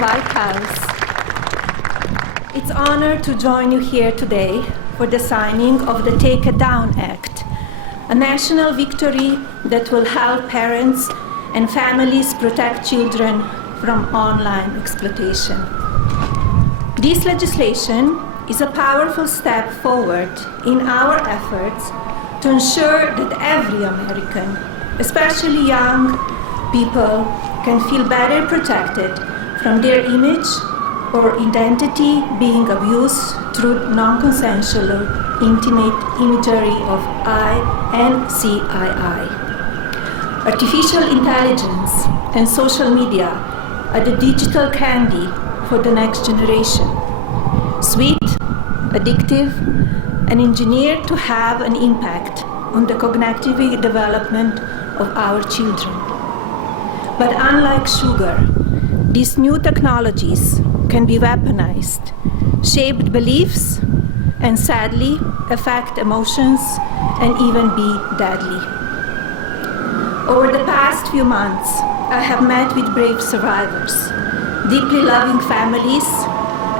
White House. It's an honor to join you here today for the signing of the Take It Down Act, a national victory that will help parents and families protect children from online exploitation. This legislation is a powerful step forward in our efforts to ensure that every American, especially young people, can feel better protected from their image or identity being abused through non-consensual intimate imagery of I and CII. Artificial intelligence and social media are the digital candy for the next generation. Sweet, addictive, and engineered to have an impact on the cognitive development of our children. But unlike sugar, these new technologies can be weaponized, shape beliefs, and sadly affect emotions and even be deadly. Over the past few months, I have met with brave survivors, deeply loving families,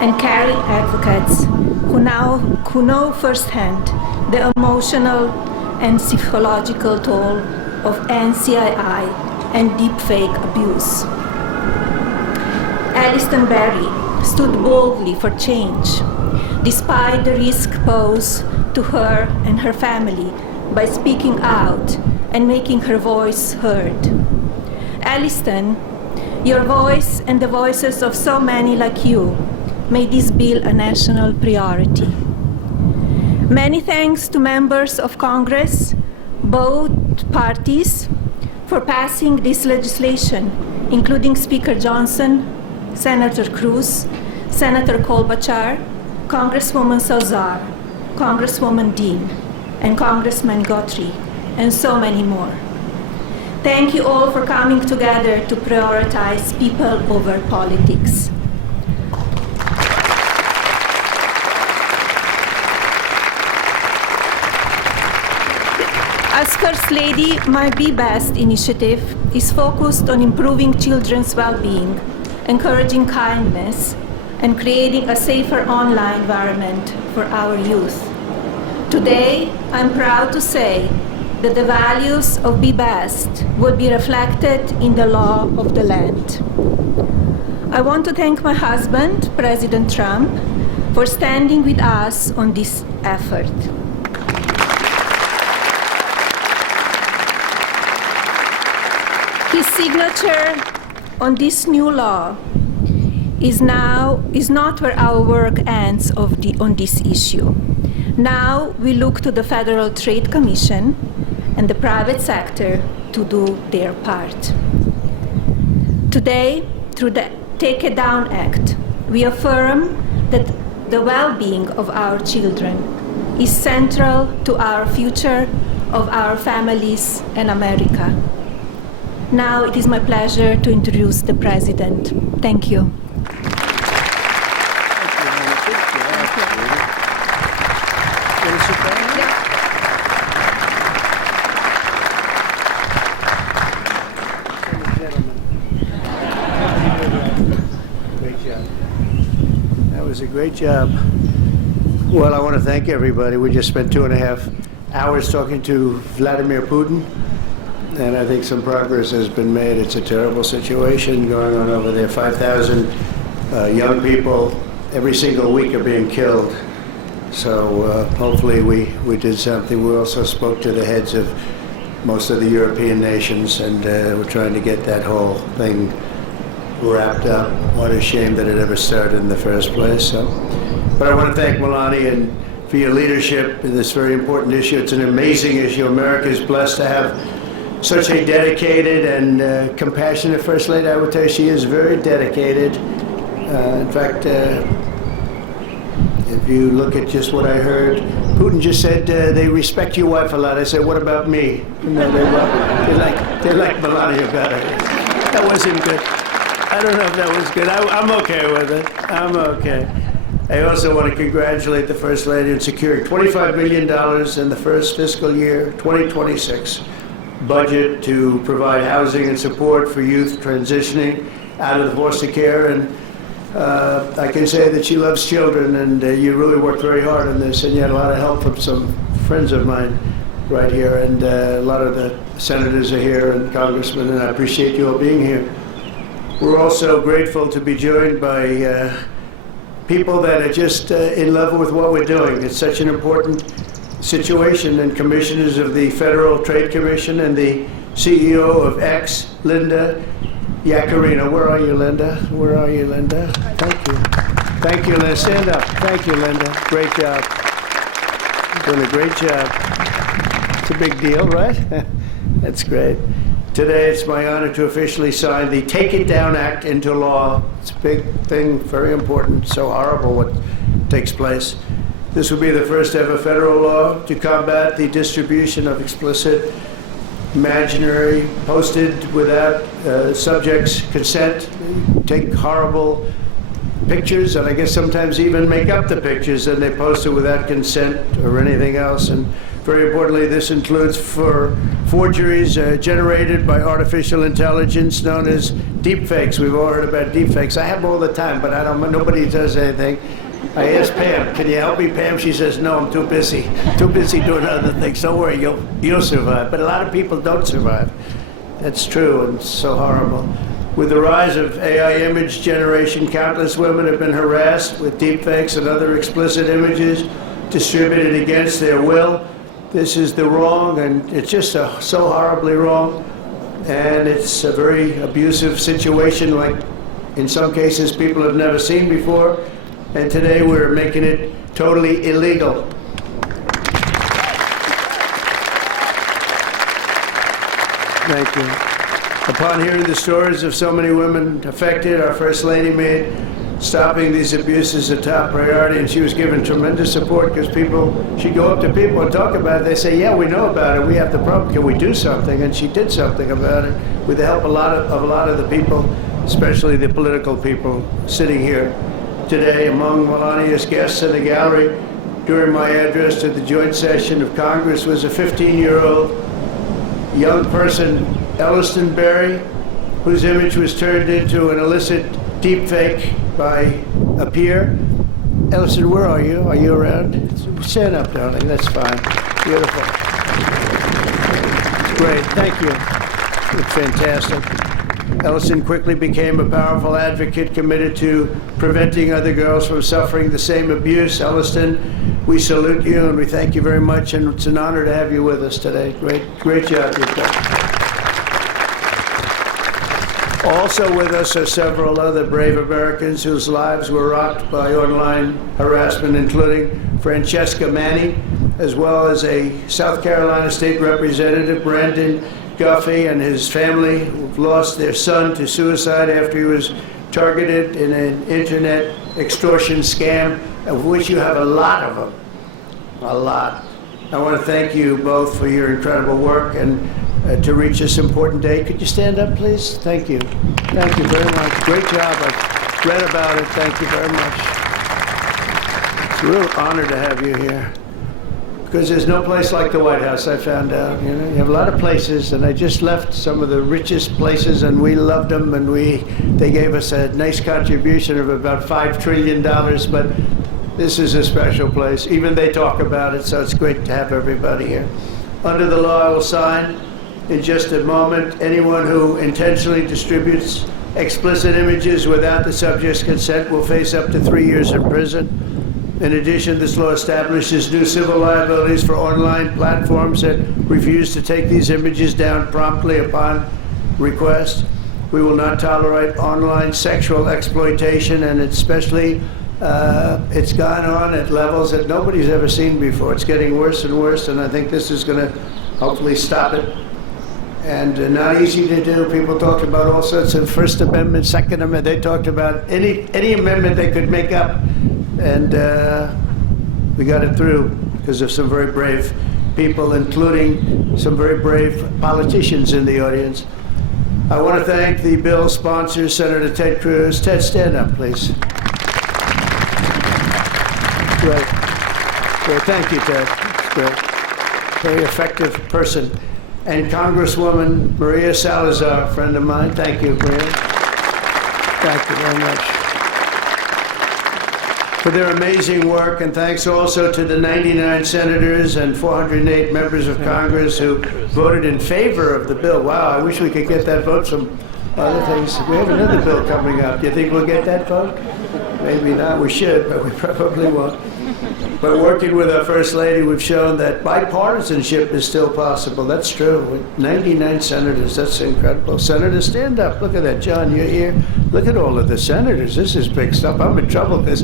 and caring advocates who know firsthand the emotional and psychological toll of NCII and deepfake abuse. Alliston Berry stood boldly for change, despite the risk posed to her and her family by speaking out and making her voice heard. Alliston, your voice and the voices of so many like you made this bill a national priority. Many thanks to members of Congress, both parties, for passing this legislation, including Speaker Johnson, Senator Cruz, Senator Klobuchar, Congresswoman Salazar, Congresswoman Dean, and Congressman Guthrie, and so many more. Thank you all for coming together to prioritize people over politics. As First Lady, my Be Best initiative is focused on improving children's well-being, encouraging kindness, and creating a safer online environment for our youth. Today, I'm proud to say that the values of Be Best will be reflected in the law of the land. I want to thank my husband, President Trump, for standing with us on this effort. His signature on this new law is not where our work ends on this issue. Now we look to the Federal Trade Commission and the private sector to do their part. Today, through the Take It Down Act, we affirm that the well-being of our children is central to our future of our families and America. Now it is my pleasure to introduce the President. Thank you. That was a great job. Well, I want to thank everybody. We just spent 2.5 hours talking to Vladimir Putin, and I think some progress has been made. It's a terrible situation going on over there. 5,000 young people every single week are being killed. So hopefully we did something. We also spoke to the heads of most of the European nations, and we're trying to get that whole thing wrapped up. What a shame that it ever started in the first place. But I want to thank Melania and for your leadership in this very important issue. It's an amazing issue. America is blessed to have such a dedicated and compassionate First Lady. I would tell you she is very dedicated. In fact, if you look at just what I heard, Putin just said they respect your wife a lot. I said, what about me? You know, they like Melania better. That wasn't good. I don't know if that was good. I'm okay with it. I'm okay. I also want to congratulate the First Lady in securing $25 million in the first fiscal year, 2026, budget to provide housing and support for youth transitioning out of the foster care. And I can say that she loves children, and you really worked very hard on this, and you had a lot of help from some friends of mine right here, and a lot of the senators are here and congressmen, and I appreciate you all being here. We're also grateful to be joined by people that are just in love with what we're doing. It's such an important situation, and commissioners of the Federal Trade Commission and the CEO of X, Linda Yaccarino. Where are you, Linda? Where are you, Linda? Thank you. Thank you, Linda. Stand up. Thank you, Linda. Great job. You're doing a great job. It's a big deal, right? That's great. Today, it's my honor to officially sign the Take It Down Act into law. It's a big thing, very important, so horrible what takes place. This will be the first ever federal law to combat the distribution of explicit, imaginary, posted without subject's consent, take horrible pictures, and I guess sometimes even make up the pictures, and they post it without consent or anything else. And very importantly, this includes for forgeries generated by artificial intelligence known as deepfakes. We've all heard about deepfakes. I have them all the time, but nobody does anything. I asked Pam, can you help me, Pam? She says, no, I'm too busy. Too busy doing other things. Don't worry, you'll survive. But a lot of people don't survive. That's true, and it's so horrible. With the rise of AI image generation, countless women have been harassed with deepfakes and other explicit images distributed against their will. This is the wrong, and it's just so horribly wrong. And it's a very abusive situation, like in some cases people have never seen before. And today we're making it totally illegal. Thank you. Upon hearing the stories of so many women affected, our First Lady made stopping these abuses a top priority, and she was given tremendous support because she'd go up to people and talk about it. They say, yeah, we know about it. We have the problem. Can we do something? And she did something about it with the help of a lot of the people, especially the political people sitting here today. Among Melania's guests in the gallery during my address to the joint session of Congress was a 15-year-old young person, Elliston Berry, whose image was turned into an illicit deepfake by a peer. Elliston, where are you? Are you around? Stand up, darling. That's fine. Beautiful. It's great. Thank you. It's fantastic. Elliston quickly became a powerful advocate committed to preventing other girls from suffering the same abuse. Elliston, we salute you and we thank you very much, and it's an honor to have you with us today. Great job you've done. Also with us are several other brave Americans whose lives were rocked by online harassment, including Francesca Manny, as well as a South Carolina State Representative, Brandon Guffey, and his family, who've lost their son to suicide after he was targeted in an internet extortion scam, of which you have a lot of them. A lot. I want to thank you both for your incredible work and to reach this important day. Could you stand up, please? Thank you. Thank you very much. Great job. I've read about it. Thank you very much. It's a real honor to have you here, because there's no place like the White House, I found out. You have a lot of places, and I just left some of the richest places, and we loved them, and they gave us a nice contribution of about $5 trillion, but this is a special place. Even they talk about it, so it's great to have everybody here. Under the law I will sign in just a moment, anyone who intentionally distributes explicit images without the subject's consent will face up to 3 years in prison. In addition, this law establishes new civil liabilities for online platforms that refuse to take these images down promptly upon request. We will not tolerate online sexual exploitation, and especially it's gone on at levels that nobody's ever seen before. It's getting worse and worse, and I think this is going to hopefully stop it. And not easy to do. People talked about all sorts of First Amendment, Second Amendment. They talked about any amendment they could make up. And we got it through because of some very brave people, including some very brave politicians in the audience. I want to thank the bill's sponsor, Senator Ted Cruz. Ted, stand up, please. Great. Great. Thank you, Ted. Great. Very effective person. And Congresswoman Maria Salazar, a friend of mine. Thank you, Maria. Thank you very much. for their amazing work, and thanks also to the 99 senators and 408 members of Congress who voted in favor of the bill. Wow, I wish we could get that vote from other things. We have another bill coming up. Do you think we'll get that vote? Maybe not. We should, but we probably won't. But working with our First Lady, we've shown that bipartisanship is still possible. That's true. With 99 senators, that's incredible. Senators, stand up. Look at that. John, you're here. Look at all of the senators. This is big stuff. I'm in trouble because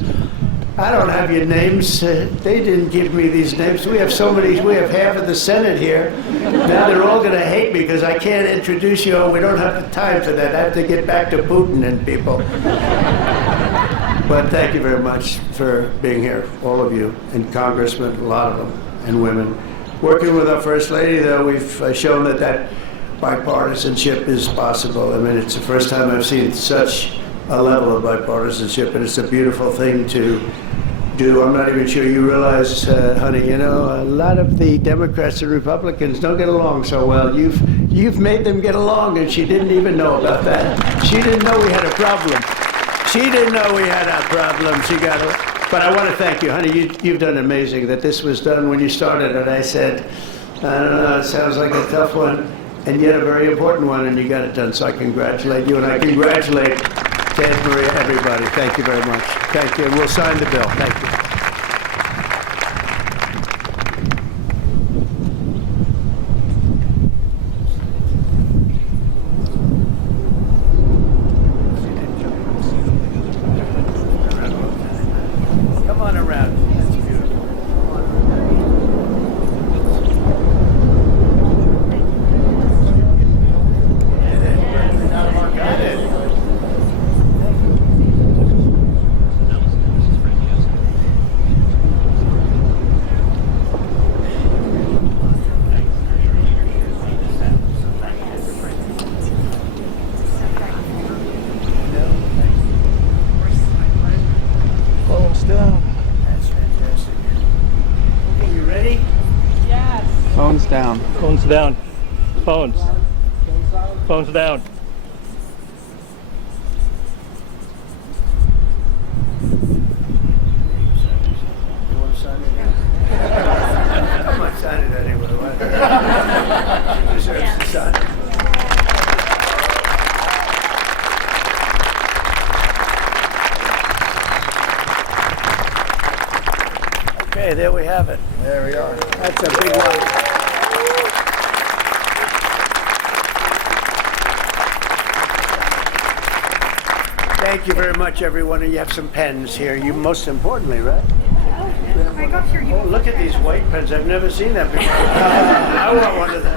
I don't have your names. They didn't give me these names. We have so many. We have half of the Senate here. Now they're all going to hate me because I can't introduce you. Oh, we don't have the time for that. I have to get back to Putin and people. But thank you very much for being here, all of you, and congressmen, a lot of them, and women. Working with our First Lady, though, we've shown that bipartisanship is possible. I mean, it's the first time I've seen such a level of bipartisanship, and it's a beautiful thing to do. I'm not even sure you realize, honey, you know, a lot of the Democrats and Republicans don't get along so well. You've made them get along, and she didn't even know about that. She didn't know we had a problem. She didn't know we had a problem. She got it. But I want to thank you, honey. You've done amazing. That this was done when you started, and I said, I don't know, it sounds like a tough one, and yet a very important one, and you got it done. So I congratulate you, and I congratulate Ted, Maria, everybody. Thank you very much. Thank you. And we'll sign the bill. Thank you. Come on around. That's beautiful. Down. That's fantastic. Okay, you ready? Phones down. Phones down. Phones. Phones down. You want to sign it? I might sign it anyway. She deserves to sign it. Okay, there we have it. There we are. That's a big one. Thank you very much, everyone. And you have some pens here. You most importantly, right? I got your Oh, look at these white pens. I've never seen that before. I want one of them.